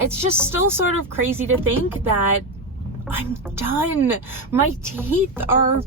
It's just still sort of crazy to think that I'm done. My teeth are,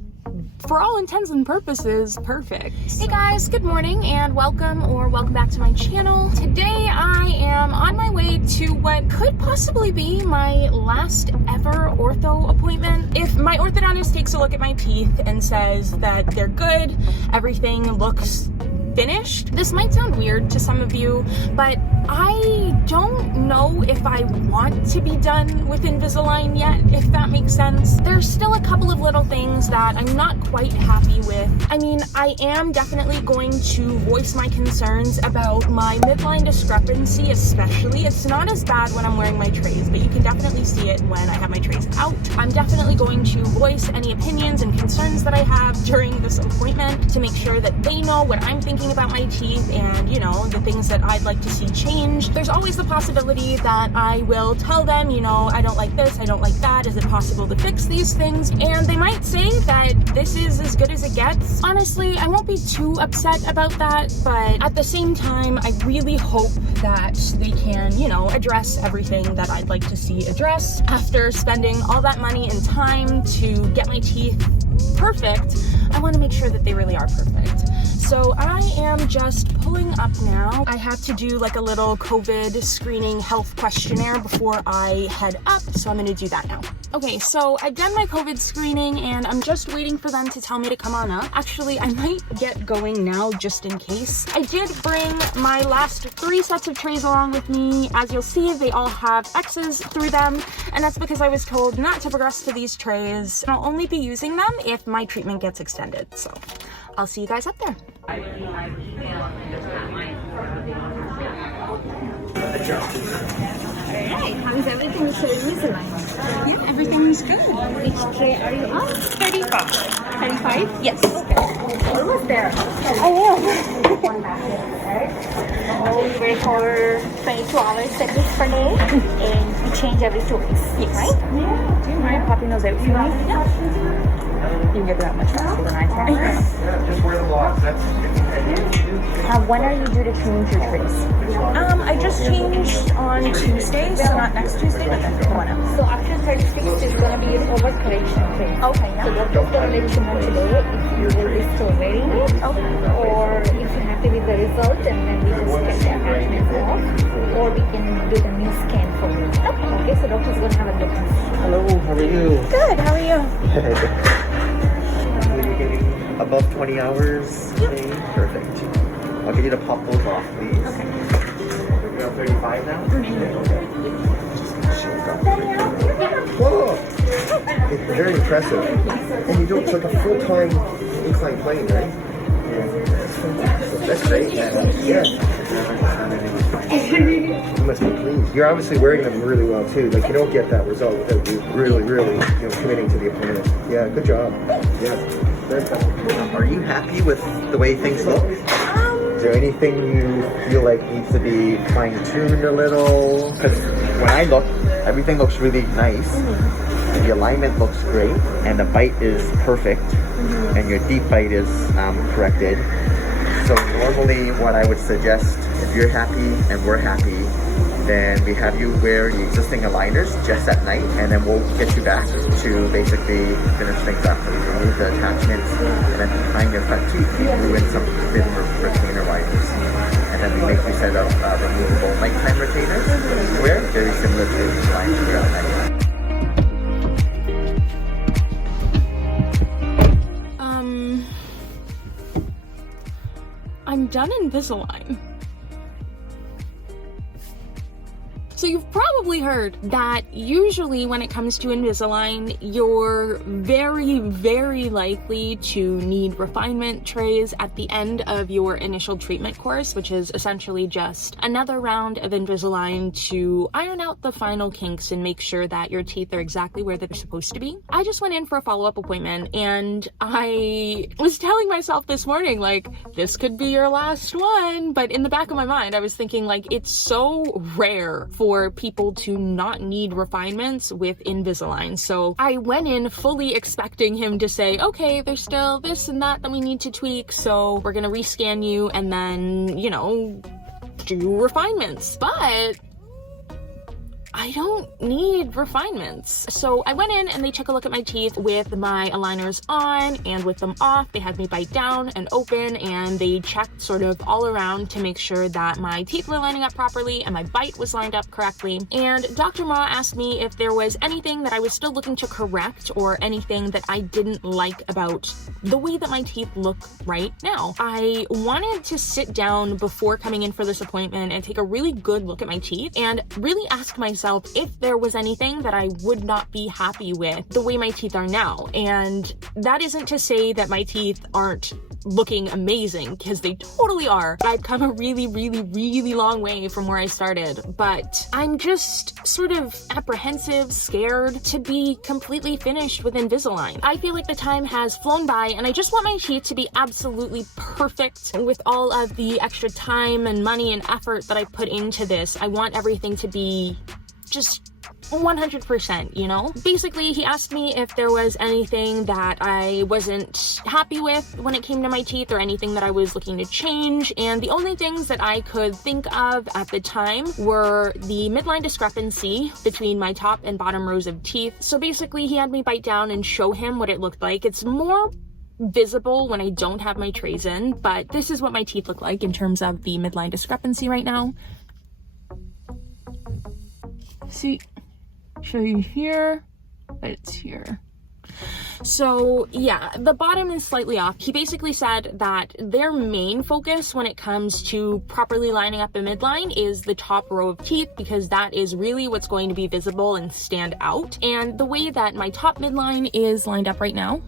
for all intents and purposes, perfect. Hey guys, good morning and welcome back to my channel. Today I am on my way to what could possibly be my last ever ortho appointment. If my orthodontist takes a look at my teeth and says that they're good, everything looks finished. This might sound weird to some of you, but I don't know if I want to be done with Invisalign yet, if that makes sense. There's still a couple of little things that I'm not quite happy with. I mean, I am definitely going to voice my concerns about my midline discrepancy, especially. It's not as bad when I'm wearing my trays, but you can definitely see it when I have my trays out. I'm definitely going to voice any opinions and concerns that I have during this appointment to make sure that they know what I'm thinking about my teeth and, you know, the things that I'd like to see change. There's always the possibility that I will tell them, you know, I don't like this, I don't like that, is it possible to fix these things? And they might say that this is as good as it gets. Honestly, I won't be too upset about that, but at the same time, I really hope that they can, you know, address everything that I'd like to see addressed. After spending all that money and time to get my teeth perfect, I want to make sure that they really are perfect. So I am just pulling up now. I have to do like a little COVID screening health questionnaire before I head up, so I'm gonna do that now. Okay, so I've done my COVID screening and I'm just waiting for them to tell me to come on up. Actually, I might get going now just in case. I did bring my last 3 sets of trays along with me. As you'll see, they all have X's through them, and that's because I was told not to progress to these trays. I'll only be using them if my treatment gets extended, so I'll see you guys up there. Alright, how's everything with Invisalign? Yeah, everything's good. Which tray are you on? 35. 35? Yes. Almost there. I am. We wait for 22 hours at least per day, and we change every 2 weeks, Yes. right? Yeah. Do you mind popping those out for me? Yeah. You can get that much faster than I can. Just wear the blocks. When are you due to change your trays? I just changed on Tuesday, so not next Tuesday, but then the one else. So after 36 is going to be an overcorrection phase. Okay, So yeah. doctor's going to let you know today if you will be still wearing it, or if you're happy with the result, and then we just get the attachments off, or we can do the new scan for you. Okay, so doctor's going to have a look. Hello, how are you? Good, how are you? Are you getting above 20 hours today? Perfect. I'll get you to pop those off, please. Okay. You're on 35 now? Okay. Whoa! It's very impressive. And you do it like a full-time incline plane, right? Yeah. That's great, man. Yeah. You must be pleased. You're obviously wearing them really well too. Like, you don't get that result without you really, you know, committing to the appointment. Yeah, good job. Yeah. Very tough. Are you happy with the way things look? Is there anything you feel like needs to be fine-tuned a little? Because when I look, everything looks really nice. The alignment looks great, and the bite is perfect, and your deep bite is corrected. So normally what I would suggest, if you're happy and we're happy, then we have you wear the existing aligners just at night, and then we'll get you back to basically finish things up. We remove the attachments, and then behind your front teeth, we glue in some thin retainer wires. And then we make you set up removable nighttime retainers to wear, very similar to the lines you wear at night. I'm done Invisalign. So you've probably heard that usually when it comes to Invisalign, you're very, very likely to need refinement trays at the end of your initial treatment course, which is essentially just another round of Invisalign to iron out the final kinks and make sure that your teeth are exactly where they're supposed to be. I just went in for a follow-up appointment and I was telling myself this morning, like, this could be your last one. But in the back of my mind, I was thinking, like, it's so rare for people to not need refinements with Invisalign. So I went in fully expecting him to say, okay, there's still this and that we need to tweak, so we're gonna rescan you and then, you know, do refinements. But I don't need refinements. So I went in and they took a look at my teeth with my aligners on and with them off. They had me bite down and open, and they checked sort of all around to make sure that my teeth were lining up properly and my bite was lined up correctly. And Dr. Ma asked me if there was anything that I was still looking to correct or anything that I didn't like about the way that my teeth look right now. I wanted to sit down before coming in for this appointment and take a really good look at my teeth and really ask myself if there was anything that I would not be happy with the way my teeth are now. And that isn't to say that my teeth aren't looking amazing, because they totally are. I've come a really, really, really long way from where I started, but I'm just sort of apprehensive, scared to be completely finished with Invisalign. I feel like the time has flown by, and I just want my teeth to be absolutely perfect with all of the extra time and money and effort that I put into this. I want everything to be just 100%, you know? Basically, he asked me if there was anything that I wasn't happy with when it came to my teeth or anything that I was looking to change, and the only things that I could think of at the time were the midline discrepancy between my top and bottom rows of teeth. So basically, he had me bite down and show him what it looked like. It's more visible when I don't have my trays in, but this is what my teeth look like in terms of the midline discrepancy right now. See, show you here, but it's here. So yeah, the bottom is slightly off. He basically said that their main focus when it comes to properly lining up a midline is the top row of teeth, because that is really what's going to be visible and stand out. And the way that my top midline is lined up right now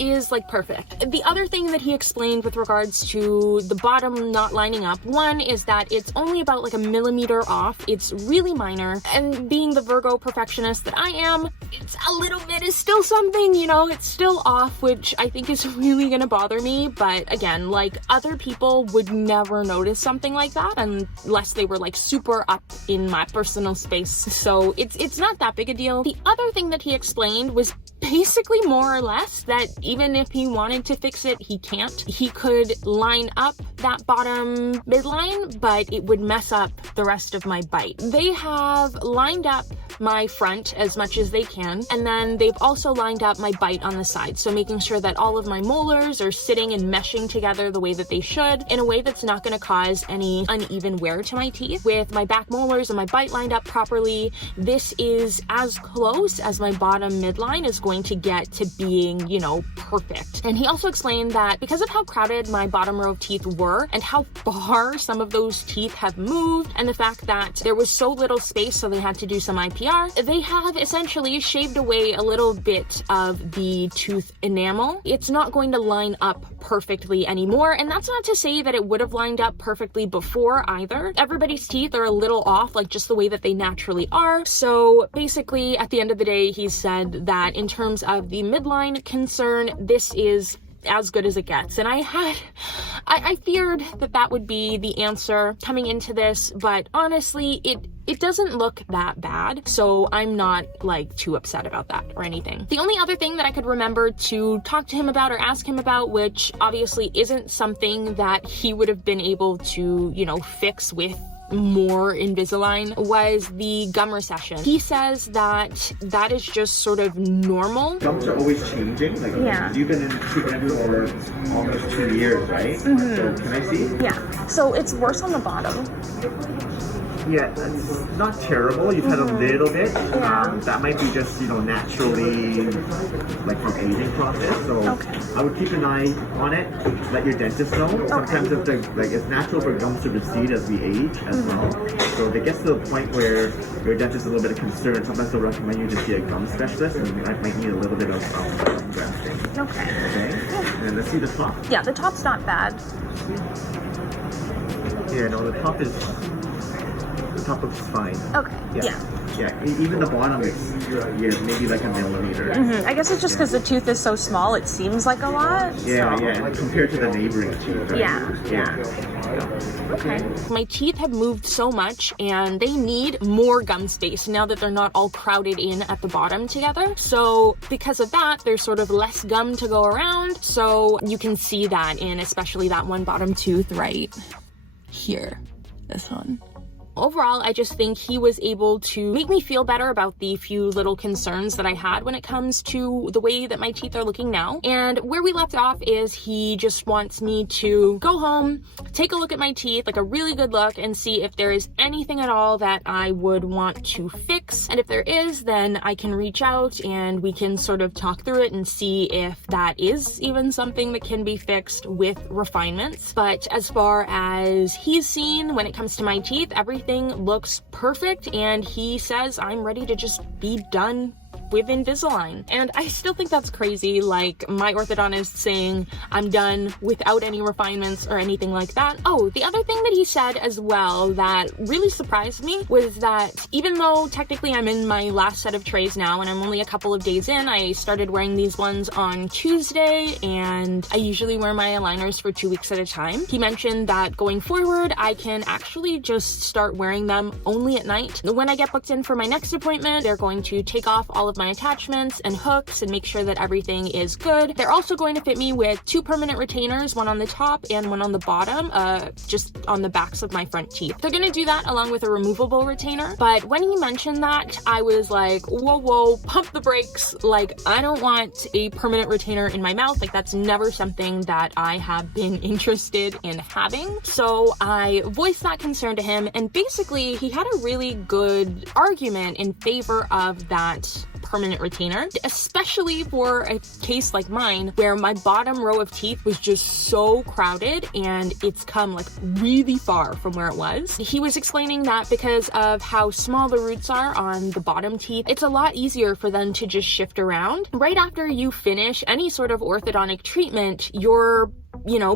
is like perfect. The other thing that he explained with regards to the bottom not lining up, one is that it's only about like a millimeter off. It's really minor, and being the Virgo perfectionist that I am, it's a little bit is still something, you know, it's still off, which I think is really gonna bother me. But again, like, other people would never notice something like that unless they were like super up in my personal space. So it's not that big a deal. The other thing that he explained was basically more or less that even if he wanted to fix it, he can't. He could line up that bottom midline, but it would mess up the rest of my bite. They have lined up my front as much as they can, and then they've also lined up my bite on the side, so making sure that all of my molars are sitting and meshing together the way that they should, in a way that's not going to cause any uneven wear to my teeth. With my back molars and my bite lined up properly, this is as close as my bottom midline is going to get to being, you know, perfect. And he also explained that because of how crowded my bottom row of teeth were and how far some of those teeth have moved, and the fact that there was so little space, so they had to do some IPR, they have essentially shaved away a little bit of the tooth enamel. It's not going to line up perfectly anymore, and that's not to say that it would have lined up perfectly before either. Everybody's teeth are a little off, like just the way that they naturally are. So basically, at the end of the day, he said that in terms of the midline concern, this is as good as it gets. And I feared that would be the answer coming into this, but honestly, it doesn't look that bad, so I'm not like too upset about that or anything. The only other thing that I could remember to talk to him about or ask him about, which obviously isn't something that he would have been able to, you know, fix with more Invisalign, was the gum recession. He says that that is just sort of normal. Gums are always changing. Like, Yeah. you've been in treatment for almost 2 years, right? Mm-hmm. So can I see? Yeah, so it's worse on the bottom. Yeah, that's not terrible. You've had a little bit. Yeah. That might be just, you know, naturally, like from aging process. So Okay. I would keep an eye on it. Let your dentist know. Sometimes it's natural for gums to recede as we age as well. So if it gets to the point where your dentist is a little bit of concern, sometimes they'll recommend you to see a gum specialist, and you might need a little bit of gum grafting. Okay. Okay. And let's see the top. Yeah, the top's not bad. Yeah, no, the top looks fine. Okay. Yeah. Yeah, even the bottom is maybe like a millimeter. I guess it's just because the tooth is so small, it seems like a lot. Yeah, so. yeah, and compared to the neighboring tooth. Right? Yeah. Okay. My teeth have moved so much and they need more gum space now that they're not all crowded in at the bottom together. So because of that, there's sort of less gum to go around. So you can see that in especially that one bottom tooth right here. This one. overall, I just think he was able to make me feel better about the few little concerns that I had when it comes to the way that my teeth are looking now. And where we left off is he just wants me to go home, take a look at my teeth, like a really good look, and see if there is anything at all that I would want to fix. And if there is, then I can reach out and we can sort of talk through it and see if that is even something that can be fixed with refinements. But as far as he's seen when it comes to my teeth, everything looks perfect, and he says I'm ready to just be done with Invisalign. And I still think that's crazy, like my orthodontist saying I'm done without any refinements or anything like that. Oh, the other thing that he said as well that really surprised me was that even though technically I'm in my last set of trays now and I'm only a couple of days in, I started wearing these ones on Tuesday, and I usually wear my aligners for 2 weeks at a time. He mentioned that going forward, I can actually just start wearing them only at night. When I get booked in for my next appointment, they're going to take off all of my attachments and hooks and make sure that everything is good. They're also going to fit me with 2 permanent retainers, one on the top and one on the bottom, just on the backs of my front teeth. They're gonna do that along with a removable retainer. But when he mentioned that, I was like, whoa, pump the brakes. Like, I don't want a permanent retainer in my mouth. Like, that's never something that I have been interested in having. So I voiced that concern to him, and basically he had a really good argument in favor of that permanent retainer, especially for a case like mine where my bottom row of teeth was just so crowded and it's come like really far from where it was. He was explaining that because of how small the roots are on the bottom teeth, it's a lot easier for them to just shift around. Right after you finish any sort of orthodontic treatment, your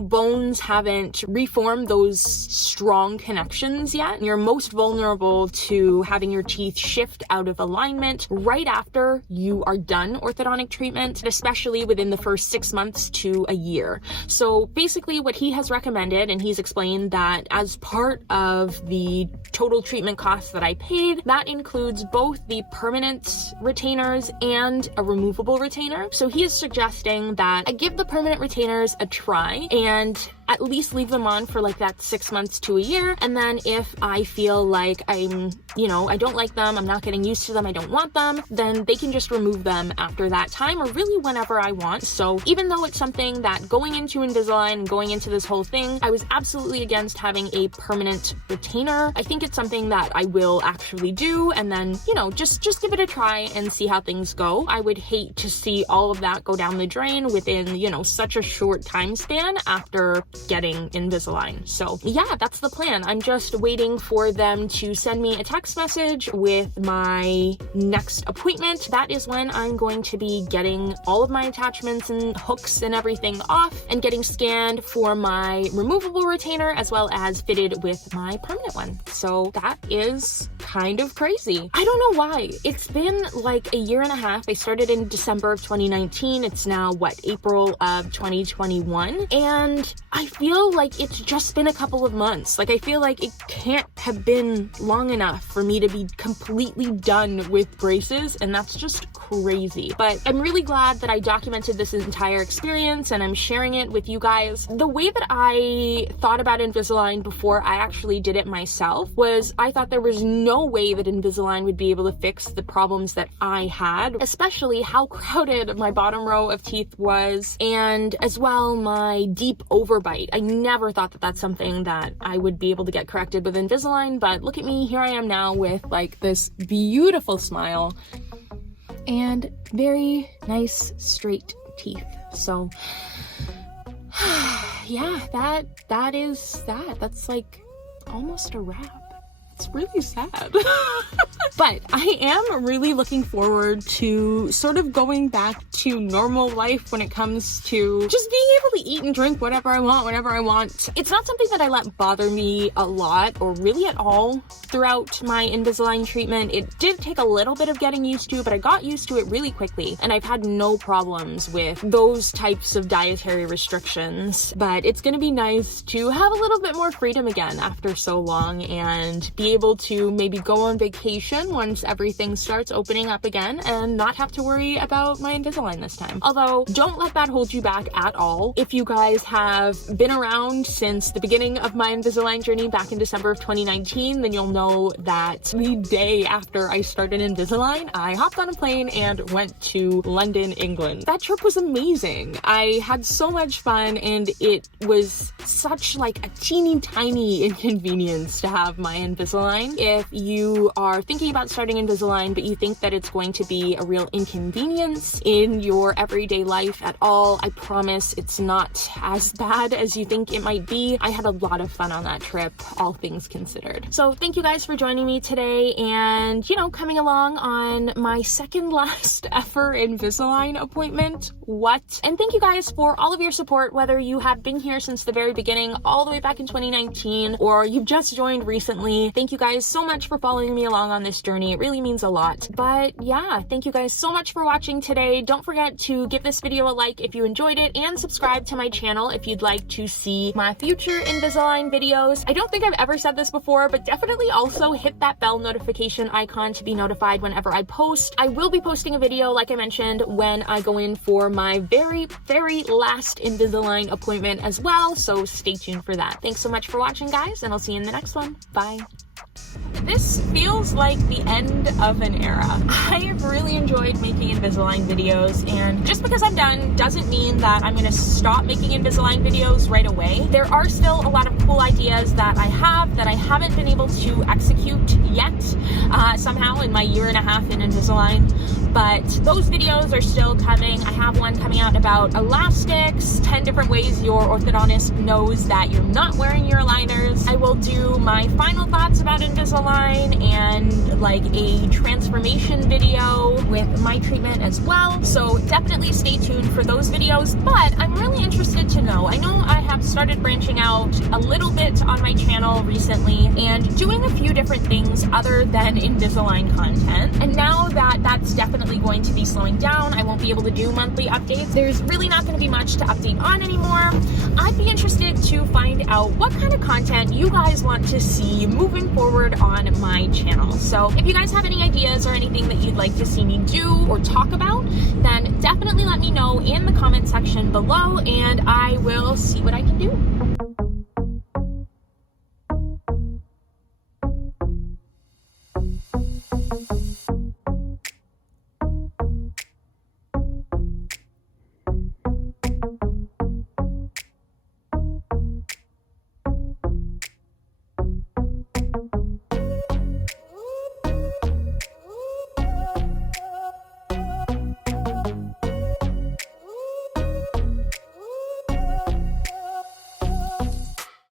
bones haven't reformed those strong connections yet. You're most vulnerable to having your teeth shift out of alignment right after you are done orthodontic treatment, especially within the first 6 months to a year. So basically what he has recommended, and he's explained that as part of the total treatment costs that I paid, that includes both the permanent retainers and a removable retainer. So he is suggesting that I give the permanent retainers a try and at least leave them on for like that 6 months to a year. And then if I feel like I don't like them, I'm not getting used to them, I don't want them, then they can just remove them after that time, or really whenever I want. So even though it's something that going into Invisalign and going into this whole thing, I was absolutely against having a permanent retainer, I think it's something that I will actually do, and then, just give it a try and see how things go. I would hate to see all of that go down the drain within, such a short time span after getting Invisalign. So yeah, that's the plan. I'm just waiting for them to send me a text message with my next appointment. That is when I'm going to be getting all of my attachments and hooks and everything off and getting scanned for my removable retainer as well as fitted with my permanent one. So that is kind of crazy. I don't know why. It's been like a year and a half. I started in December of 2019. It's now April of 2021. And I feel like it's just been a couple of months. Like, I feel like it can't have been long enough for me to be completely done with braces, and that's just crazy. But I'm really glad that I documented this entire experience and I'm sharing it with you guys. The way that I thought about Invisalign before I actually did it myself was I thought there was no way that Invisalign would be able to fix the problems that I had, especially how crowded my bottom row of teeth was, and as well my deep overbite. I never thought that that's something that I would be able to get corrected with Invisalign, but look at me, here I am now with like this beautiful smile and very nice straight teeth. So yeah, that's like almost a wrap. It's really sad. But I am really looking forward to sort of going back to normal life when it comes to just being able to eat and drink whatever I want, whenever I want. It's not something that I let bother me a lot or really at all throughout my Invisalign treatment. It did take a little bit of getting used to, but I got used to it really quickly, and I've had no problems with those types of dietary restrictions. But it's gonna be nice to have a little bit more freedom again after so long and be be able to maybe go on vacation once everything starts opening up again and not have to worry about my Invisalign this time. Although, don't let that hold you back at all. If you guys have been around since the beginning of my Invisalign journey back in December of 2019, then you'll know that the day after I started Invisalign, I hopped on a plane and went to London, England. That trip was amazing. I had so much fun, and it was such like a teeny tiny inconvenience to have my Invisalign. If you are thinking about starting Invisalign, but you think that it's going to be a real inconvenience in your everyday life at all, I promise it's not as bad as you think it might be. I had a lot of fun on that trip, all things considered. So thank you guys for joining me today and, you know, coming along on my second last ever Invisalign appointment. What? And thank you guys for all of your support, whether you have been here since the very beginning, all the way back in 2019, or you've just joined recently. Thank you guys so much for following me along on this journey. It really means a lot. But yeah, thank you guys so much for watching today. Don't forget to give this video a like if you enjoyed it, and subscribe to my channel if you'd like to see my future Invisalign videos. I don't think I've ever said this before, but definitely also hit that bell notification icon to be notified whenever I post. I will be posting a video, like I mentioned, when I go in for my very last Invisalign appointment as well, so stay tuned for that. Thanks so much for watching, guys, and I'll see you in the next one. Bye. This feels like the end of an era. I have really enjoyed making Invisalign videos, and just because I'm done doesn't mean that I'm gonna stop making Invisalign videos right away. There are still a lot of cool ideas that I have that I haven't been able to execute yet, somehow in my 1.5 years in Invisalign, but those videos are still coming. I have one coming out about elastics, 10 different ways your orthodontist knows that you're not wearing your aligners. I will do my final thoughts about Invisalign and like a transformation video with my treatment as well. So definitely stay tuned for those videos. But I'm really interested to know, I know I have started branching out a little bit on my channel recently and doing a few different things other than Invisalign content. And now that that's definitely going to be slowing down, I won't be able to do monthly updates. There's really not going to be much to update on anymore. I'd be interested to find out what kind of content you guys want to see moving forward on my channel. So if you guys have any ideas or anything that you'd like to see me do or talk about, then definitely let me know in the comment section below, and I will see what I can do.